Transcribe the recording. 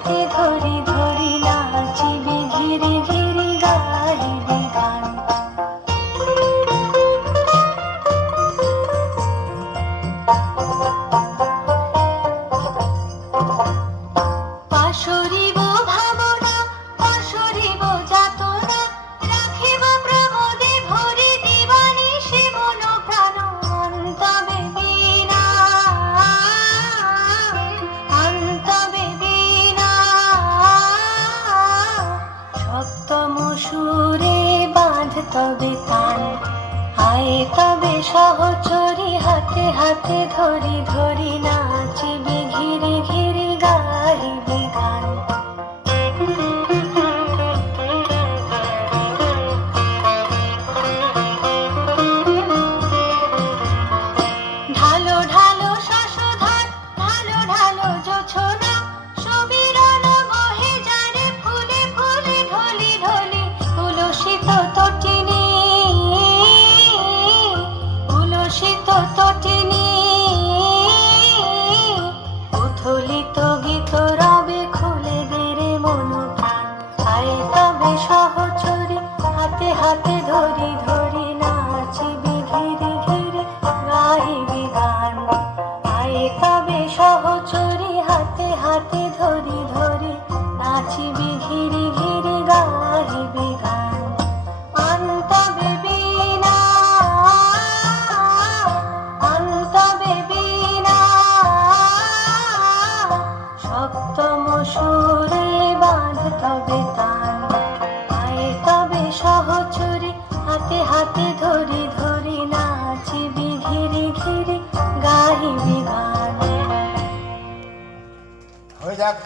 হাতে ধরে তবে পান হায় তবে সহচরি হাতে হাতে ধরি ধরি না। ধরে, হাতে হাতে ধরি ধরি নাচিবি ঘিরে ঘিরে গাইবি গান আয়ে পাবে সহচরি, হাতে হাতে ধরি ধরি নাচিবি ঘিরে ঘিরে গাইবি গান অন্তা বেবি না অন্তা বেবি না তবে তা হাতে হাতে ধরি ধরি নাচিবি ঘিরে ঘিরে গাইবি গান হয়ে যাক।